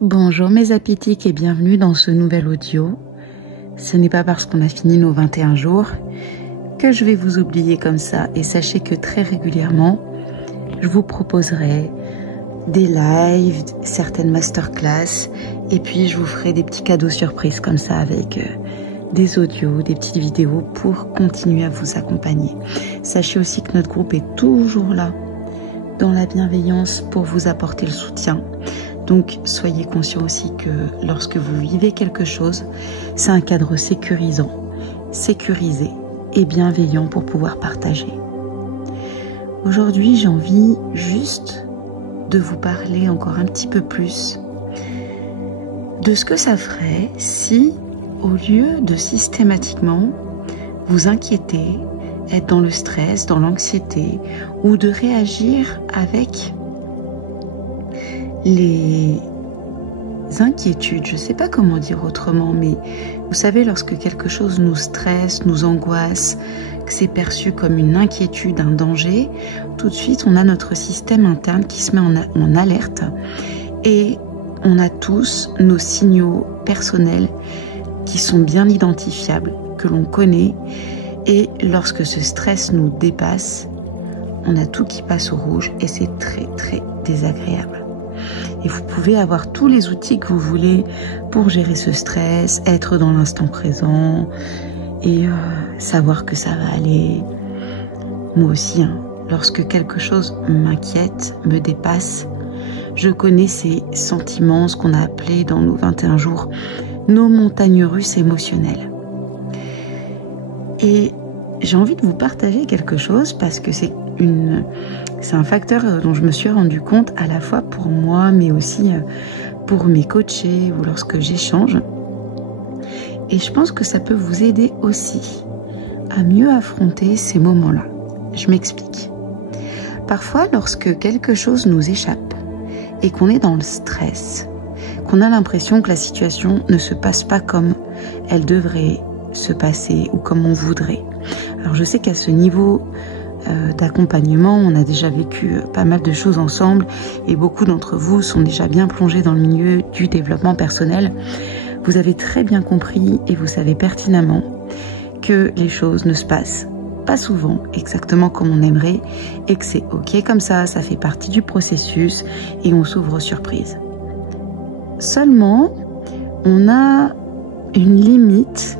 Bonjour mes appétits et bienvenue dans ce nouvel audio. Ce n'est pas parce qu'on a fini nos 21 jours que je vais vous oublier comme ça, et sachez que très régulièrement, je vous proposerai des lives, certaines masterclass, et puis je vous ferai des petits cadeaux surprises comme ça avec des audios, des petites vidéos pour continuer à vous accompagner. Sachez aussi que notre groupe est toujours là, dans la bienveillance, pour vous apporter le soutien. Donc, soyez conscients aussi que lorsque vous vivez quelque chose, c'est un cadre sécurisant, sécurisé et bienveillant pour pouvoir partager. Aujourd'hui, j'ai envie juste de vous parler encore un petit peu plus de ce que ça ferait si, au lieu de systématiquement vous inquiéter, être dans le stress, dans l'anxiété, ou de réagir avec les inquiétudes, je ne sais pas comment dire autrement, mais vous savez, lorsque quelque chose nous stresse, nous angoisse, que c'est perçu comme une inquiétude, un danger, tout de suite on a notre système interne qui se met en alerte, et on a tous nos signaux personnels qui sont bien identifiables, que l'on connaît, et lorsque ce stress nous dépasse, on a tout qui passe au rouge et c'est très très désagréable. Et vous pouvez avoir tous les outils que vous voulez pour gérer ce stress, être dans l'instant présent et savoir que ça va aller. Moi aussi, lorsque quelque chose m'inquiète, me dépasse, je connais ces sentiments, ce qu'on a appelé dans nos 21 jours, nos montagnes russes émotionnelles. Et j'ai envie de vous partager quelque chose parce que c'est un facteur dont je me suis rendu compte à la fois pour moi, mais aussi pour mes coachés ou lorsque j'échange. Et je pense que ça peut vous aider aussi à mieux affronter ces moments-là. Je m'explique. Parfois, lorsque quelque chose nous échappe et qu'on est dans le stress, qu'on a l'impression que la situation ne se passe pas comme elle devrait se passer ou comme on voudrait. Alors je sais qu'à ce niveau d'accompagnement, on a déjà vécu pas mal de choses ensemble et beaucoup d'entre vous sont déjà bien plongés dans le milieu du développement personnel. Vous avez très bien compris et vous savez pertinemment que les choses ne se passent pas souvent exactement comme on aimerait et que c'est ok comme ça fait partie du processus et on s'ouvre aux surprises. Seulement, on a une limite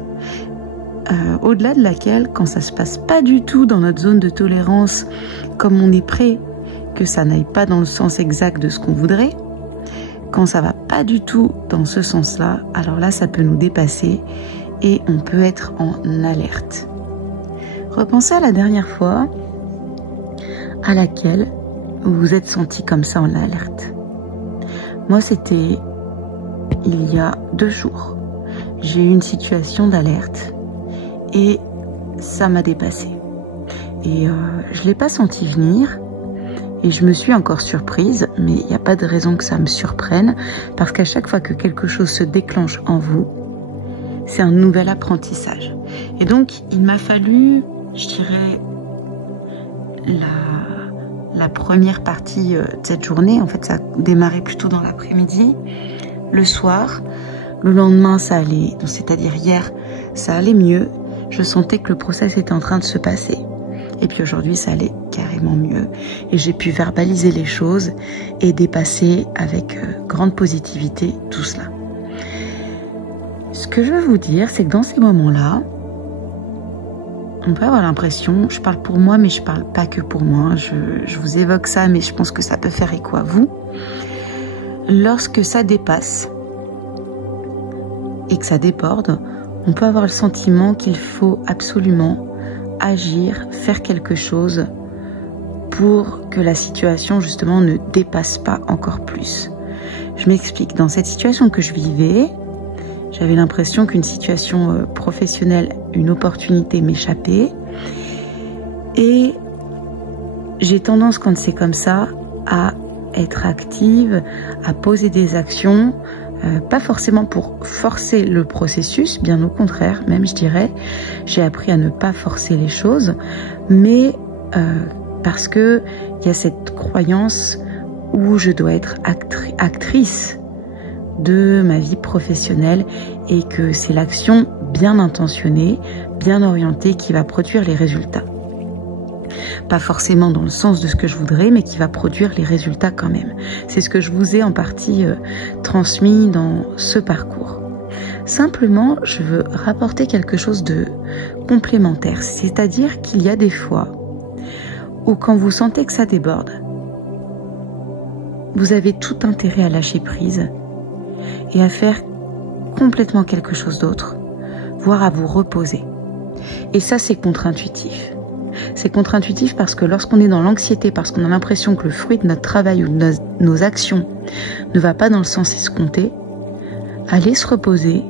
au-delà de laquelle, quand ça se passe pas du tout dans notre zone de tolérance, comme on est prêt que ça n'aille pas dans le sens exact de ce qu'on voudrait, quand ça va pas du tout dans ce sens-là, alors là ça peut nous dépasser et on peut être en alerte. Repensez à la dernière fois à laquelle vous vous êtes senti comme ça en alerte. Moi, c'était il y a 2 jours. J'ai eu une situation d'alerte et ça m'a dépassé. Et je ne l'ai pas senti venir et je me suis encore surprise, mais il n'y a pas de raison que ça me surprenne parce qu'à chaque fois que quelque chose se déclenche en vous, c'est un nouvel apprentissage. Et donc, il m'a fallu, je dirais, la première partie de cette journée. En fait, ça a démarré plutôt dans l'après-midi, le soir. Le lendemain, ça allait, c'est-à-dire hier, ça allait mieux. Je sentais que le process était en train de se passer. Et puis aujourd'hui, ça allait carrément mieux. Et j'ai pu verbaliser les choses et dépasser avec grande positivité tout cela. Ce que je veux vous dire, c'est que dans ces moments-là, on peut avoir l'impression, je parle pour moi, mais je parle pas que pour moi. Je vous évoque ça, mais je pense que ça peut faire écho à vous. Lorsque ça dépasse et que ça déborde, on peut avoir le sentiment qu'il faut absolument agir, faire quelque chose pour que la situation justement ne dépasse pas encore plus. Je m'explique. Dans cette situation que je vivais, j'avais l'impression qu'une situation professionnelle, une opportunité m'échappait. Et j'ai tendance, quand c'est comme ça, à être active, à poser des actions, pas forcément pour forcer le processus, bien au contraire, même je dirais, j'ai appris à ne pas forcer les choses, mais parce que il y a cette croyance où je dois être actrice de ma vie professionnelle et que c'est l'action bien intentionnée, bien orientée qui va produire les résultats. Pas forcément dans le sens de ce que je voudrais, mais qui va produire les résultats quand même. C'est ce que je vous ai en partie transmis dans ce parcours. Simplement, je veux rapporter quelque chose de complémentaire, c'est-à-dire qu'il y a des fois où quand vous sentez que ça déborde, vous avez tout intérêt à lâcher prise et à faire complètement quelque chose d'autre, voire à vous reposer. Et ça, c'est contre-intuitif. C'est contre-intuitif parce que lorsqu'on est dans l'anxiété, parce qu'on a l'impression que le fruit de notre travail ou de nos actions ne va pas dans le sens escompté, aller se reposer,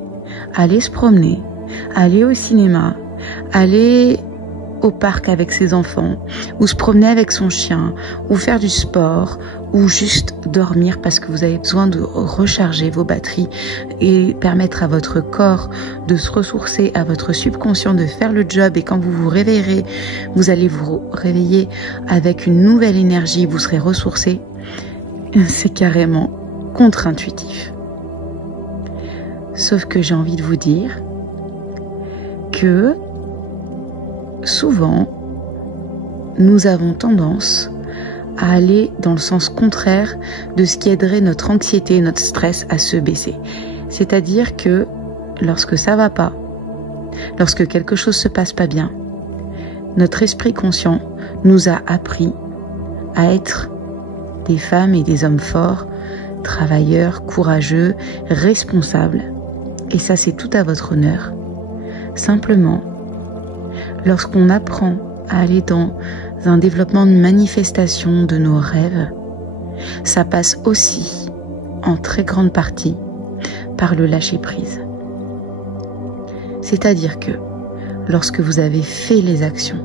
aller se promener, aller au cinéma, aller au parc avec ses enfants, ou se promener avec son chien, ou faire du sport, ou juste dormir parce que vous avez besoin de recharger vos batteries et permettre à votre corps de se ressourcer, à votre subconscient de faire le job, et quand vous vous réveillerez, vous allez vous réveiller avec une nouvelle énergie, vous serez ressourcé. C'est carrément contre-intuitif. Sauf que j'ai envie de vous dire que souvent, nous avons tendance à aller dans le sens contraire de ce qui aiderait notre anxiété et notre stress à se baisser. C'est-à-dire que lorsque ça va pas, lorsque quelque chose se passe pas bien, notre esprit conscient nous a appris à être des femmes et des hommes forts, travailleurs, courageux, responsables. Et ça, c'est tout à votre honneur. Simplement, lorsqu'on apprend à aller dans un développement de manifestation de nos rêves, ça passe aussi, en très grande partie, par le lâcher-prise. C'est-à-dire que, lorsque vous avez fait les actions,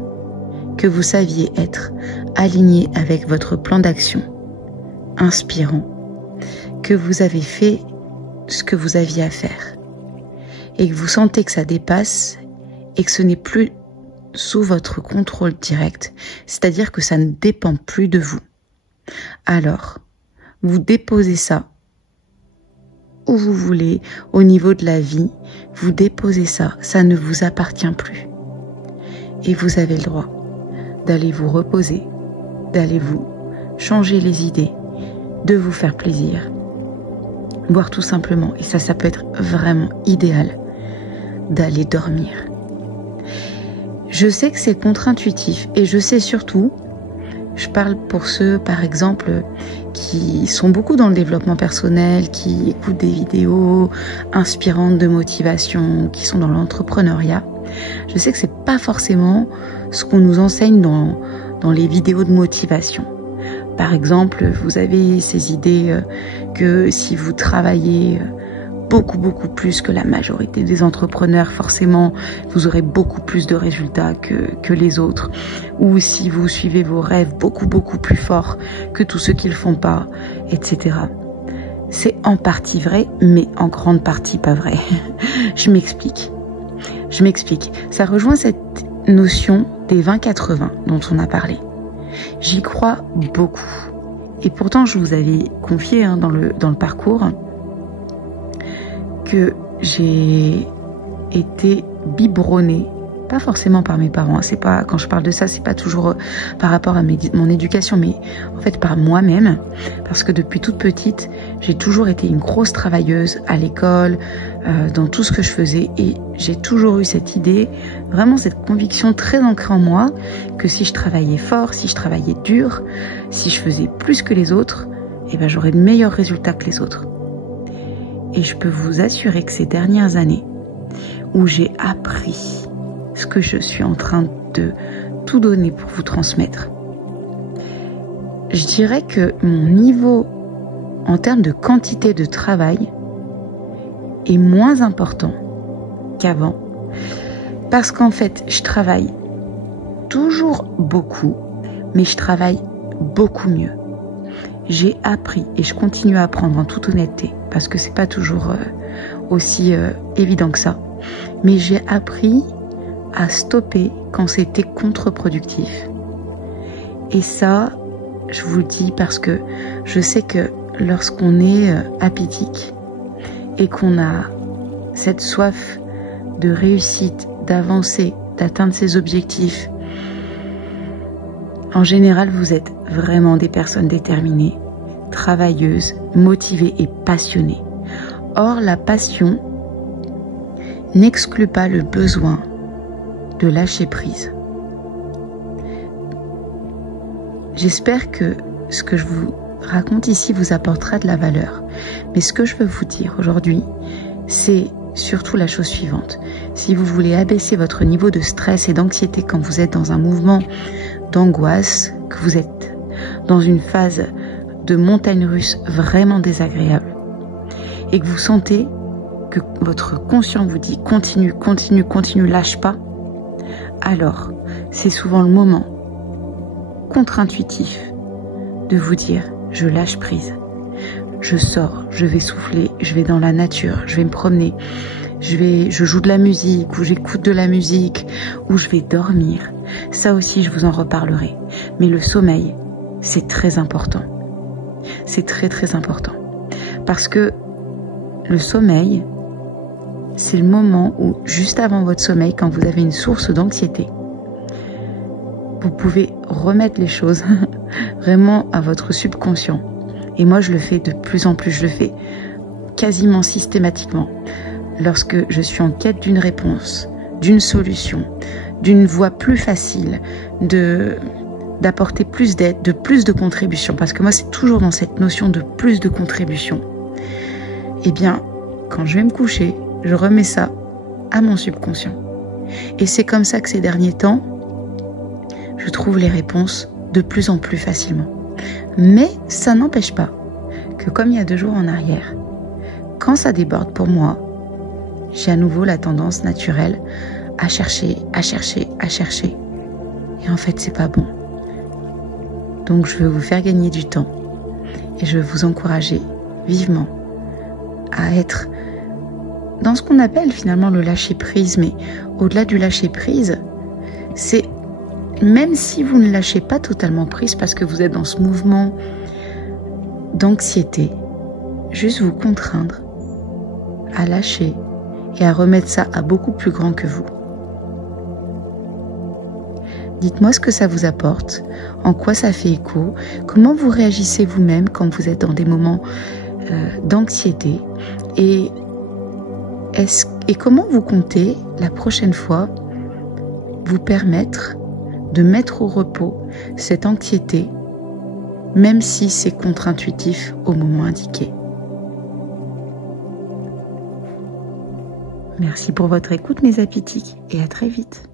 que vous saviez être aligné avec votre plan d'action, inspirant, que vous avez fait ce que vous aviez à faire, et que vous sentez que ça dépasse, et que ce n'est plus sous votre contrôle direct, c'est-à-dire que ça ne dépend plus de vous. Alors, vous déposez ça où vous voulez, au niveau de la vie, vous déposez ça, ça ne vous appartient plus. Et vous avez le droit d'aller vous reposer, d'aller vous changer les idées, de vous faire plaisir, voire tout simplement, et ça peut être vraiment idéal, d'aller dormir. Je sais que c'est contre-intuitif et je sais surtout, je parle pour ceux par exemple qui sont beaucoup dans le développement personnel, qui écoutent des vidéos inspirantes de motivation, qui sont dans l'entrepreneuriat. Je sais que c'est pas forcément ce qu'on nous enseigne dans les vidéos de motivation. Par exemple, vous avez ces idées que si vous travaillez beaucoup plus que la majorité des entrepreneurs, forcément, vous aurez beaucoup plus de résultats que les autres. Ou si vous suivez vos rêves beaucoup plus fort que tous ceux qui le font pas, etc. C'est en partie vrai, mais en grande partie pas vrai. Je m'explique. Ça rejoint cette notion des 20-80 dont on a parlé. J'y crois beaucoup. Et pourtant, je vous avais confié dans le parcours que j'ai été biberonnée, pas forcément par mes parents, c'est pas, quand je parle de ça, c'est pas toujours par rapport à mon éducation, mais en fait par moi-même, parce que depuis toute petite, j'ai toujours été une grosse travailleuse à l'école, dans tout ce que je faisais, et j'ai toujours eu cette idée, vraiment cette conviction très ancrée en moi, que si je travaillais fort, si je travaillais dur, si je faisais plus que les autres, j'aurais de meilleurs résultats que les autres. Et je peux vous assurer que ces dernières années, où j'ai appris ce que je suis en train de tout donner pour vous transmettre, je dirais que mon niveau en termes de quantité de travail est moins important qu'avant. Parce qu'en fait, je travaille toujours beaucoup, mais je travaille beaucoup mieux. J'ai appris, et je continue à apprendre en toute honnêteté, parce que c'est pas toujours aussi évident que ça, mais j'ai appris à stopper quand c'était contre-productif. Et ça, je vous le dis parce que je sais que lorsqu'on est apathique, et qu'on a cette soif de réussite, d'avancer, d'atteindre ses objectifs, en général, vous êtes vraiment des personnes déterminées, travailleuses, motivées et passionnées. Or, la passion n'exclut pas le besoin de lâcher prise. J'espère que ce que je vous raconte ici vous apportera de la valeur. Mais ce que je veux vous dire aujourd'hui, c'est surtout la chose suivante. Si vous voulez abaisser votre niveau de stress et d'anxiété quand vous êtes dans un mouvement d'angoisse, que vous êtes dans une phase de montagne russe vraiment désagréable et que vous sentez que votre conscient vous dit continue, continue, continue, lâche pas, alors c'est souvent le moment contre-intuitif de vous dire je lâche prise, je sors, je vais souffler, je vais dans la nature, je vais me promener, je joue de la musique ou j'écoute de la musique ou je vais dormir. Ça aussi je vous en reparlerai, mais le sommeil c'est très important, c'est très très important parce que le sommeil c'est le moment où juste avant votre sommeil, quand vous avez une source d'anxiété, vous pouvez remettre les choses vraiment à votre subconscient. Et moi, je le fais de plus en plus, je le fais quasiment systématiquement. Lorsque je suis en quête d'une réponse, d'une solution, d'une voie plus facile, d'apporter plus d'aide, de plus de contribution, parce que moi, c'est toujours dans cette notion de plus de contribution. Eh bien, quand je vais me coucher, je remets ça à mon subconscient. Et c'est comme ça que ces derniers temps, je trouve les réponses de plus en plus facilement. Mais ça n'empêche pas que comme il y a 2 jours en arrière, quand ça déborde pour moi, j'ai à nouveau la tendance naturelle à chercher, à chercher, à chercher. Et en fait, c'est pas bon. Donc je veux vous faire gagner du temps et je veux vous encourager vivement à être dans ce qu'on appelle finalement le lâcher prise. Mais au-delà du lâcher prise, c'est même si vous ne lâchez pas totalement prise parce que vous êtes dans ce mouvement d'anxiété, juste vous contraindre à lâcher et à remettre ça à beaucoup plus grand que vous. Dites-moi ce que ça vous apporte, en quoi ça fait écho, comment vous réagissez vous-même quand vous êtes dans des moments d'anxiété et comment vous comptez la prochaine fois vous permettre de mettre au repos cette anxiété, même si c'est contre-intuitif au moment indiqué. Merci pour votre écoute, mes appétits, et à très vite.